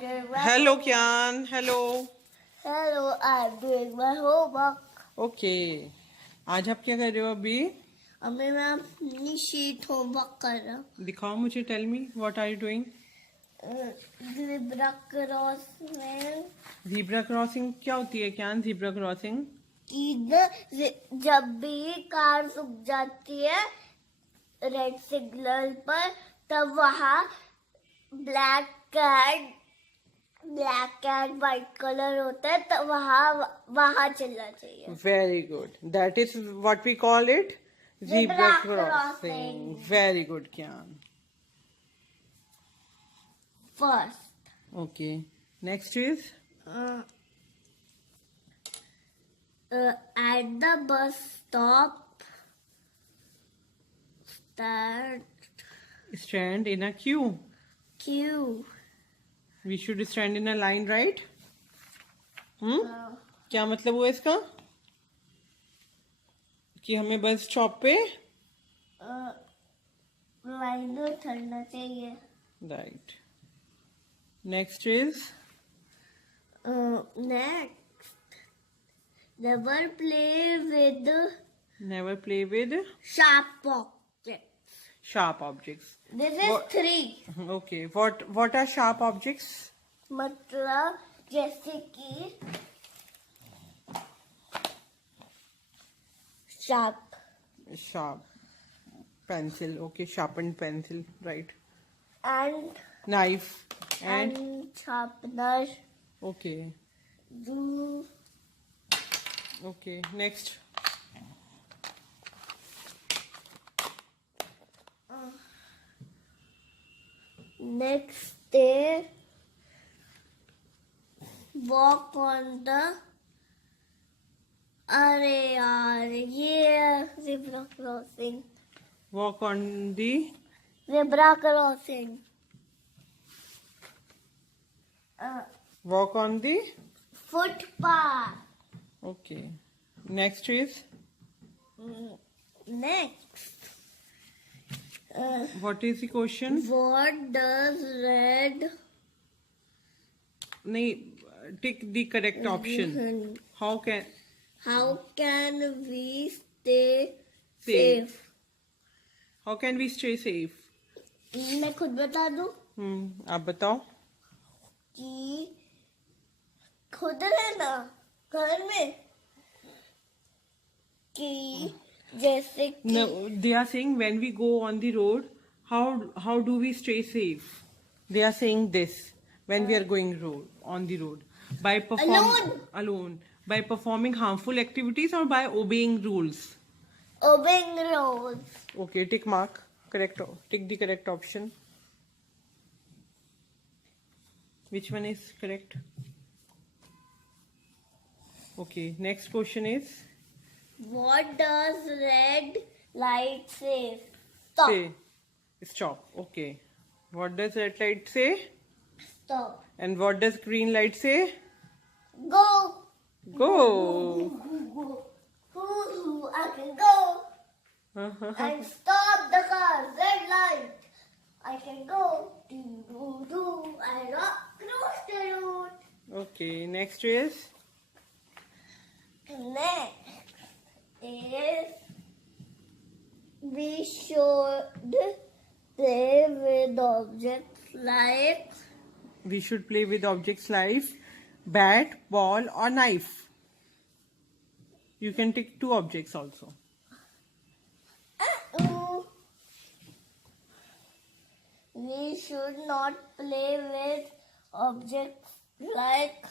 doing my Hello, Keian. Hello. Hello, I'm doing my homework. Okay. आज आप क्या कर रहे हो अभी? अभी मैं अपनी शीट होमवर्क कर रहा हूँ. दिखाओ मुझे. Tell me what are you doing? Zebra crossing Zebra crossing क्या होती है Keian? Zebra crossing? की जब भी कार रुक जाती है रेड सिग्नल पर तब वहाँ ब्लैक कैट व्हाइट कलर होता है तो वहाँ चलना चाहिए. Very good. That is what we call it. Zebra crossing. Very good, Keian. First. Okay. Next is At the bus stop, stand in a queue. queue. We should stand in a line, right? क्या मतलब हुआ इसका? कि हमें bus stop पे line में उतरना चाहिए. Right. Next is Next, never play with sharp objects. sharp objects. This is What? 3. Okay. What are sharp objects? मतलब जैसे कि sharp Pencil. Okay. Sharpened pencil. Right. and Knife and sharpener. okay. Do Okay. Next. next day walk on the अरे यार ये zebra crossing. Walk on the Zebra crossing. walk on the. Footpath. Okay. Next is Next. what is the question? What does red नहीं. Tick the correct option. How can we stay Safe. safe? How can we stay safe? मैं खुद बता दूं आप बताओ. कि खुद रहना घर में कि जैसे कि No, they are saying when we go on the road, how do we stay safe? They are saying this when we are going on the road by alone by performing harmful activities or by obeying rules. obeying rules. Okay, tick mark. Correct. Tick the correct option. Which one is correct? Okay. Next question is What does red light say? Stop. say stop. Okay. What does red light say? Stop. And what does green light say? Go. Go. I can go. And stop the car. Red light. I can go. I rock cross the road. Okay, next is Next is we should play with objects like bat, ball or knife. You can take 2 objects also. We should not play with objects like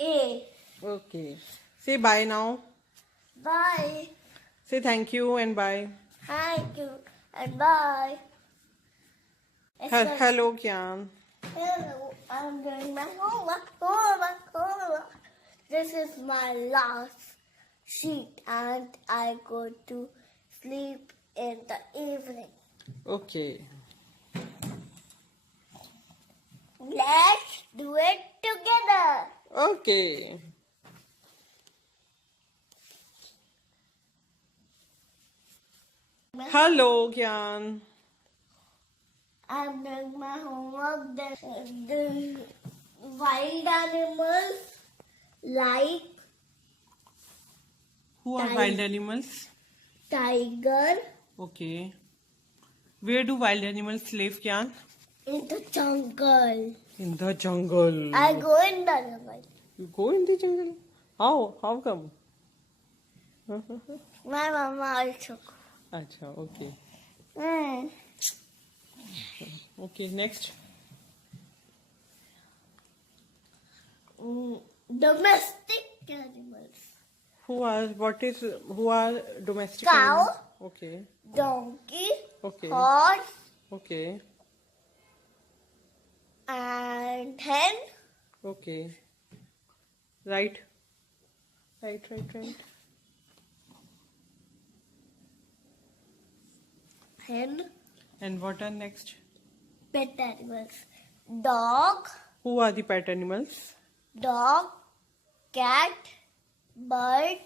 A. Okay. Say bye now. Bye. Say thank you and bye. Thank you and bye. Hello, Keian. Hello, I'm doing my homework. This is my last sheet and I go to sleep in the evening. Okay. Let's do it together. Okay. Hello, Keian. I'm doing my homework. The wild animals like Who are wild animals? tiger Okay. Where do wild animals live, Keian? in the jungle. In the jungle. I go in the jungle. You go in the jungle? How? How come? My mama also. Acha, okay. Mm. Okay, next. Domestic animals. Who are domestic Cow. animals? Okay. Donkey, Okay. horse, Okay. and hen. Okay. Right. Right. Hen. And what are next? Pet animals. Dog, Who are the pet animals? dog, cat, bird,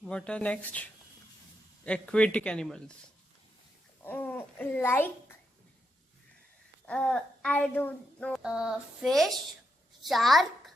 What are next? Aquatic animals. like I don't know, fish, shark,